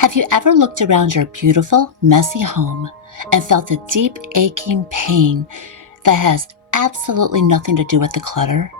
Have you ever looked around your beautiful, messy home and felt a deep, aching pain that has absolutely nothing to do with the clutter?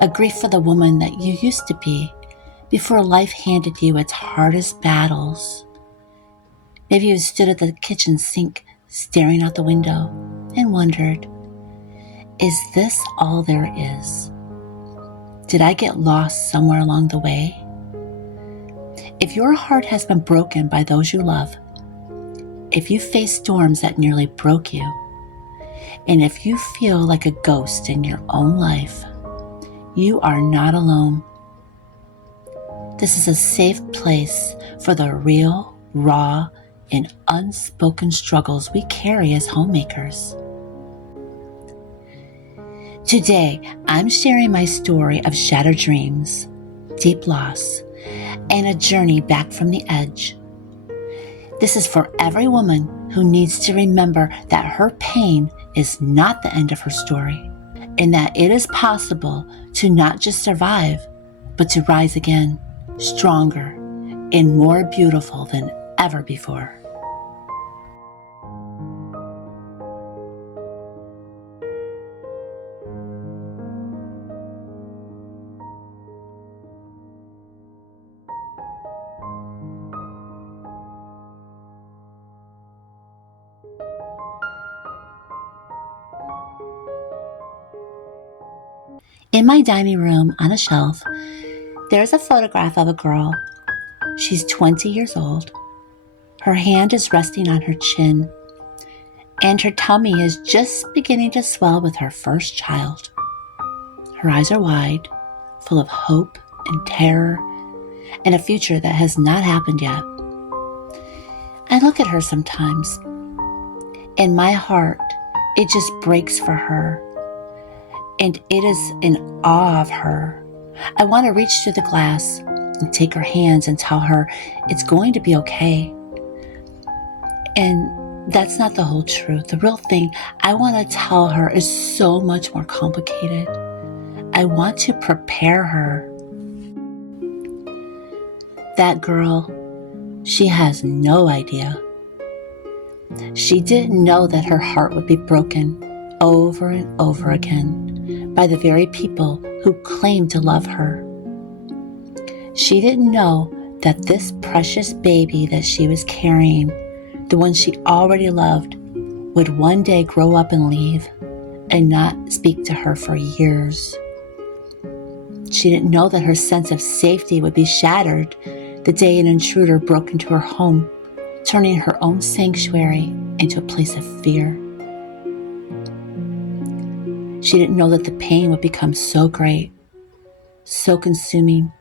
A grief for the woman that you used to be before life handed you its hardest battles. Maybe you stood at the kitchen sink staring out the window and wondered, is this all there is? Did I get lost somewhere along the way? If your heart has been broken by those you love, if you face storms that nearly broke you, and if you feel like a ghost in your own life, you are not alone. This is a safe place for the real, raw, and unspoken struggles we carry as homemakers. Today, I'm sharing my story of shattered dreams, deep loss, and a journey back from the edge. This is for every woman who needs to remember that her pain is not the end of her story, and that it is possible to not just survive, but to rise again, stronger and more beautiful than ever before. In my dining room on a shelf, there's a photograph of a girl. She's 20 years old. Her hand is resting on her chin, and her tummy is just beginning to swell with her first child. Her eyes are wide, full of hope and terror, and a future that has not happened yet. I look at her sometimes, and my heart, it just breaks for her. And it is in awe of her. I want to reach through the glass and take her hands and tell her it's going to be okay. And that's not the whole truth. The real thing I want to tell her is so much more complicated. I want to prepare her. That girl, she has no idea. She didn't know that her heart would be broken over and over again by the very people who claimed to love her. She didn't know that this precious baby that she was carrying, the one she already loved, would one day grow up and leave and not speak to her for years. She didn't know that her sense of safety would be shattered the day an intruder broke into her home, turning her own sanctuary into a place of fear. She didn't know that the pain would become so great, so consuming,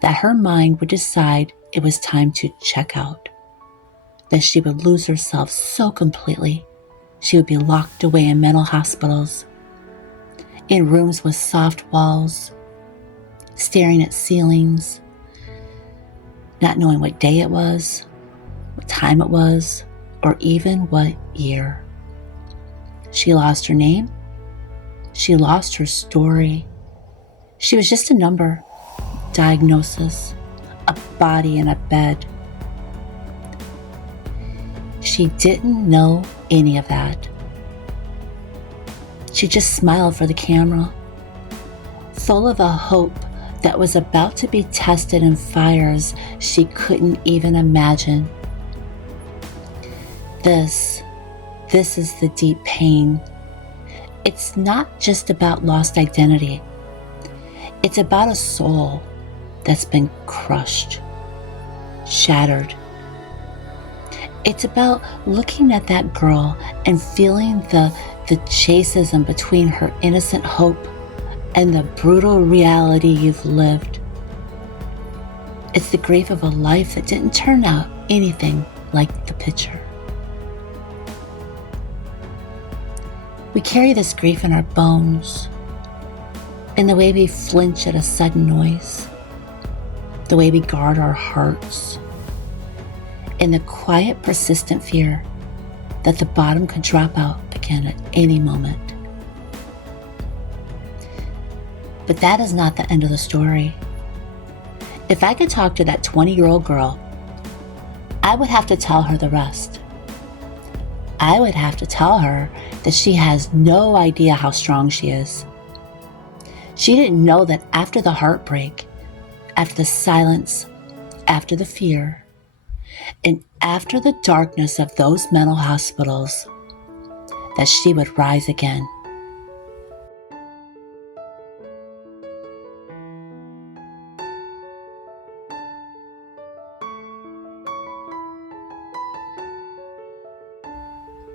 that her mind would decide it was time to check out, that she would lose herself so completely she would be locked away in mental hospitals, in rooms with soft walls, staring at ceilings, not knowing what day it was, what time it was, or even what year. She lost her name. She lost her story. She was just a number, diagnosis, a body in a bed. She didn't know any of that. She just smiled for the camera, full of a hope that was about to be tested in fires she couldn't even imagine. This is the deep pain. It's not just about lost identity. It's about a soul that's been crushed, shattered. It's about looking at that girl and feeling the chasism between her innocent hope and the brutal reality you've lived. It's the grief of a life that didn't turn out anything like the picture. We carry this grief in our bones, in the way we flinch at a sudden noise, the way we guard our hearts, in the quiet, persistent fear that the bottom could drop out again at any moment. But that is not the end of the story. If I could talk to that 20-year-old girl I would have to tell her the rest. I would have to tell her that she has no idea how strong she is. She didn't know that after the heartbreak, after the silence, after the fear, and after the darkness of those mental hospitals, that she would rise again.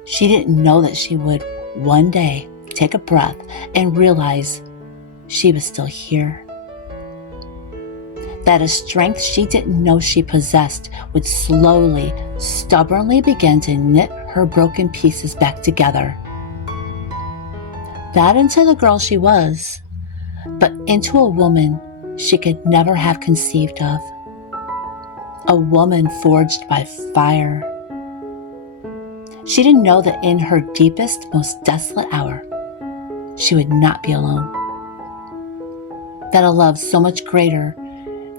She didn't know that she would one day take a breath and realize she was still here. That a strength she didn't know she possessed would slowly, stubbornly begin to knit her broken pieces back together. Not into the girl she was, but into a woman she could never have conceived of. A woman forged by fire. She didn't know that in her deepest, most desolate hour, she would not be alone. That a love so much greater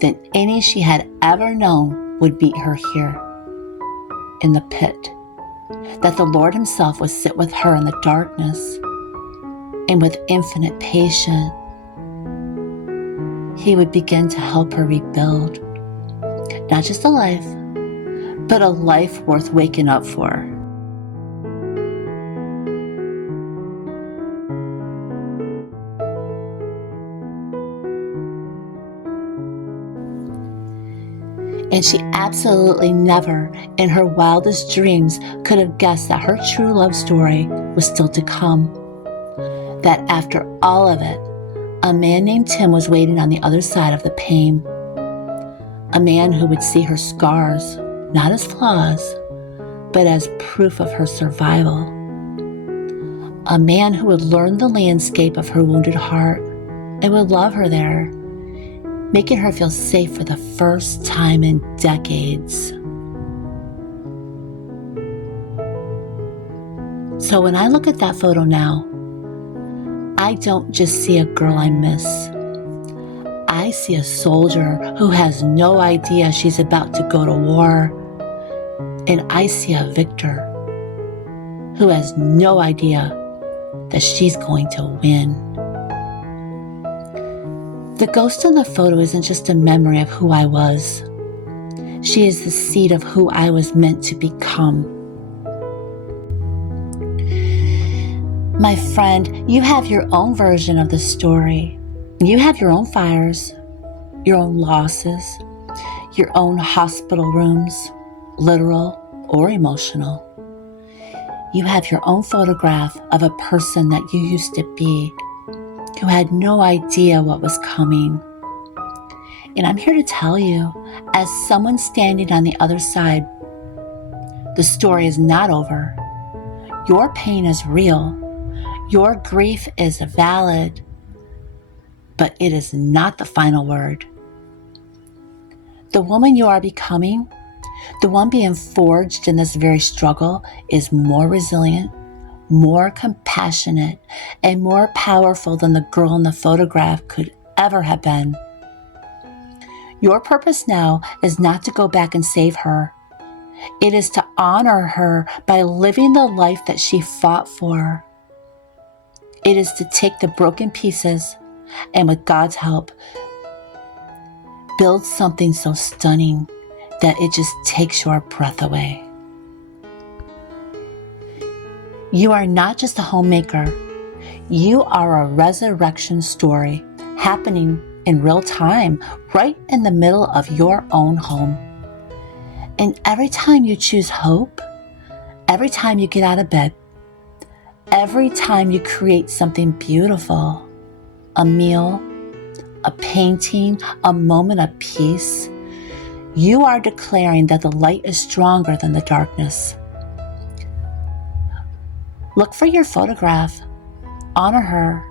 than any she had ever known would meet her here, in the pit. That the Lord himself would sit with her in the darkness, and with infinite patience, he would begin to help her rebuild, not just a life, but a life worth waking up for. And she absolutely never, in her wildest dreams, could have guessed that her true love story was still to come. That after all of it, a man named Tim was waiting on the other side of the pain. A man who would see her scars, not as flaws, but as proof of her survival. A man who would learn the landscape of her wounded heart and would love her there, making her feel safe for the first time in decades. So when I look at that photo now, I don't just see a girl I miss. I see a soldier who has no idea she's about to go to war. And I see a victor who has no idea that she's going to win. The ghost in the photo isn't just a memory of who I was. She is the seed of who I was meant to become. My friend, you have your own version of the story. You have your own fires, your own losses, your own hospital rooms, literal or emotional. You have your own photograph of a person that you used to be, who had no idea what was coming. And I'm here to tell you, as someone standing on the other side, the story is not over. Your pain is real. Your grief is valid, but it is not the final word. The woman you are becoming, the one being forged in this very struggle, is more resilient, more compassionate, and more powerful than the girl in the photograph could ever have been. Your purpose now is not to go back and save her. It is to honor her by living the life that she fought for. It is to take the broken pieces and, with God's help, build something so stunning that it just takes your breath away. You are not just a homemaker. You are a resurrection story happening in real time, right in the middle of your own home. And every time you choose hope, every time you get out of bed, every time you create something beautiful, a meal, a painting, a moment of peace, you are declaring that the light is stronger than the darkness. Look for your photograph, honor her,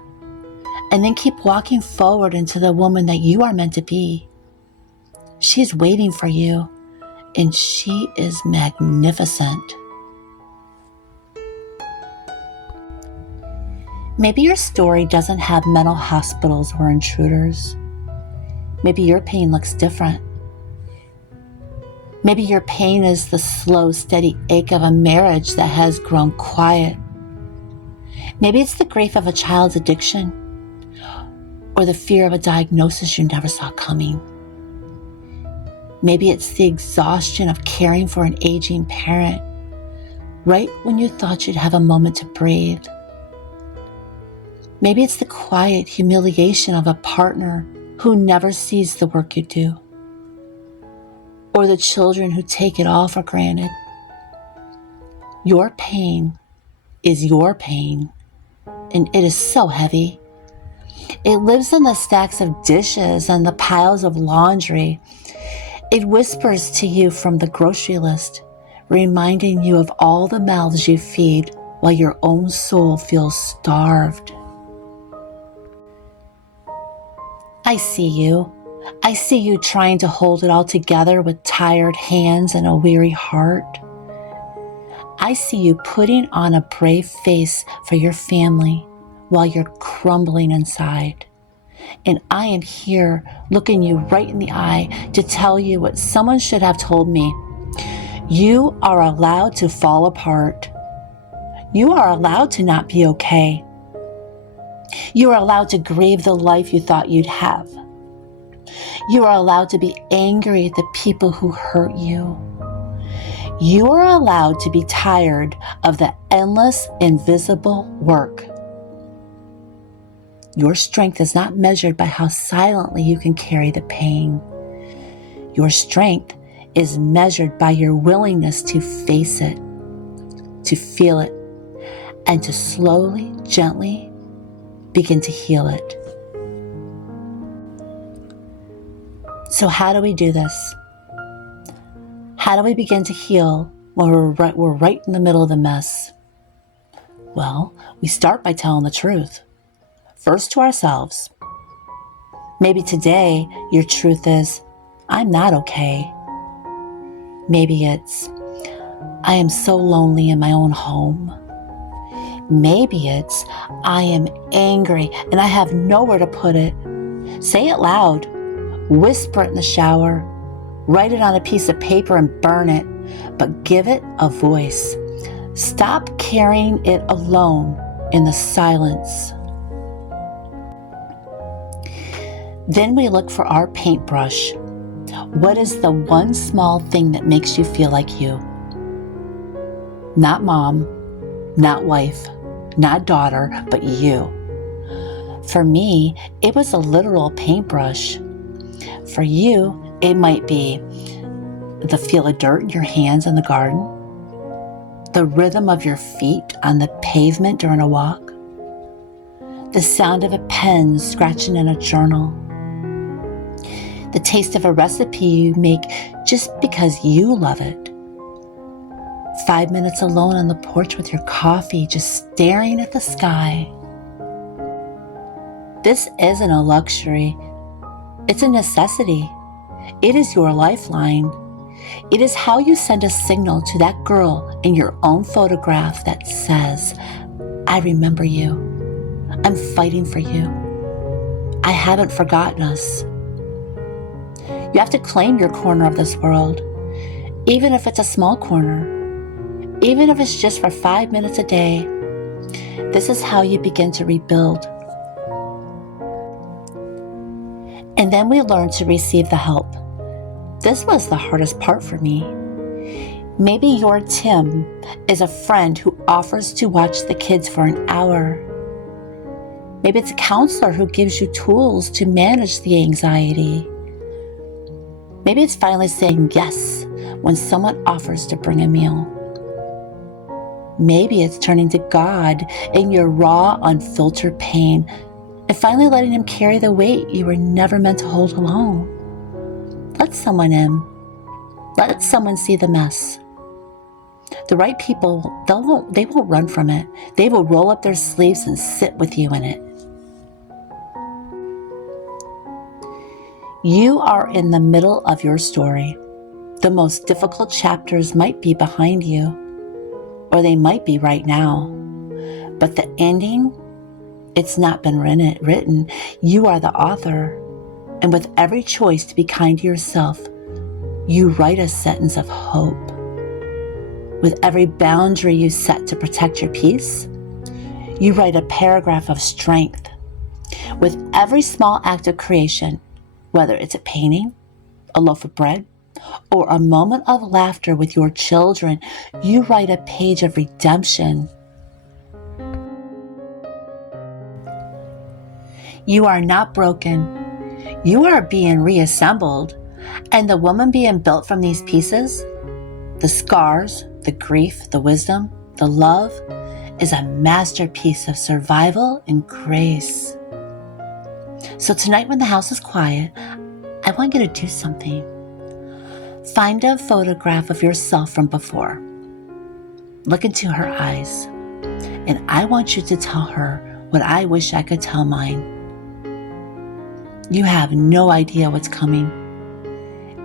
and then keep walking forward into the woman that you are meant to be. She's waiting for you, and she is magnificent. Maybe your story doesn't have mental hospitals or intruders. Maybe your pain looks different. Maybe your pain is the slow, steady ache of a marriage that has grown quiet. Maybe it's the grief of a child's addiction or the fear of a diagnosis you never saw coming. Maybe it's the exhaustion of caring for an aging parent right when you thought you'd have a moment to breathe. Maybe it's the quiet humiliation of a partner who never sees the work you do, or the children who take it all for granted. Your pain is your pain, and it is so heavy. It lives in the stacks of dishes and the piles of laundry. It whispers to you from the grocery list, reminding you of all the mouths you feed while your own soul feels starved. I see you. I see you trying to hold it all together with tired hands and a weary heart. I see you putting on a brave face for your family while you're crumbling inside. And I am here looking you right in the eye to tell you what someone should have told me. You are allowed to fall apart. You are allowed to not be okay. You are allowed to grieve the life you thought you'd have. You are allowed to be angry at the people who hurt you. You are allowed to be tired of the endless, invisible work. Your strength is not measured by how silently you can carry the pain. Your strength is measured by your willingness to face it, to feel it, and to slowly, gently begin to heal it. So how do we do this? How do we begin to heal when we're right in the middle of the mess? Well, we start by telling the truth. First to ourselves. Maybe today your truth is, I'm not okay. Maybe it's, I am so lonely in my own home. Maybe it's, I am angry and I have nowhere to put it. Say it loud. Whisper it in the shower. Write it on a piece of paper and burn it, but give it a voice. Stop carrying it alone in the silence. Then we look for our paintbrush. What is the one small thing that makes you feel like you? Not mom, not wife, not daughter, but you. For me, it was a literal paintbrush. For you, it might be the feel of dirt in your hands in the garden, the rhythm of your feet on the pavement during a walk, the sound of a pen scratching in a journal, the taste of a recipe you make just because you love it. 5 minutes alone on the porch with your coffee, just staring at the sky. This isn't a luxury. It's a necessity. It is your lifeline. It is how you send a signal to that girl in your own photograph that says, I remember you. I'm fighting for you. I haven't forgotten us. You have to claim your corner of this world, even if it's a small corner, even if it's just for 5 minutes a day. This is how you begin to rebuild. And then we learn to receive the help. This was the hardest part for me. Maybe your Tim is a friend who offers to watch the kids for an hour. Maybe it's a counselor who gives you tools to manage the anxiety. Maybe it's finally saying yes when someone offers to bring a meal. Maybe it's turning to God in your raw, unfiltered pain and finally letting Him carry the weight you were never meant to hold alone. Let someone in. Let someone see the mess. The right people, they won't run from it. They will roll up their sleeves and sit with you in it. You are in the middle of your story. The most difficult chapters might be behind you, or they might be right now. But the ending, it's not been written. You are the author. And with every choice to be kind to yourself, You write a sentence of hope. With every boundary you set to protect your peace, you write a paragraph of strength. With every small act of creation, whether it's a painting, a loaf of bread, or a moment of laughter with your children, you write a page of redemption. You are not broken. You are being reassembled. And the woman being built from these pieces, the scars, the grief, the wisdom, the love, is a masterpiece of survival and grace. So tonight when the house is quiet, I want you to do something. Find a photograph of yourself from before. Look into her eyes, and I want you to tell her what I wish I could tell mine. You have no idea what's coming.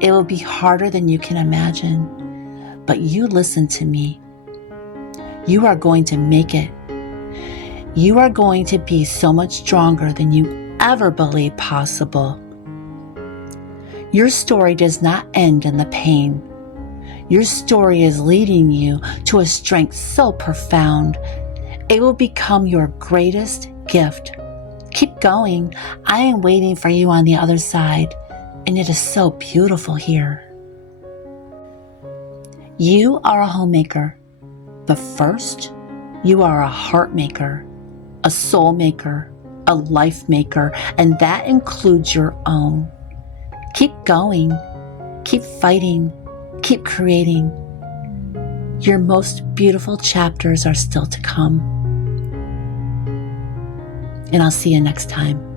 It will be harder than you can imagine, but you listen to me. You are going to make it. You are going to be so much stronger than you ever believed possible. Your story does not end in the pain. Your story is leading you to a strength so profound. It will become your greatest gift. Keep going. I am waiting for you on the other side, and it is so beautiful here. You are a homemaker, but first, you are a heart maker, a soul maker, a life maker, and that includes your own. Keep going, keep fighting, keep creating. Your most beautiful chapters are still to come. And I'll see you next time.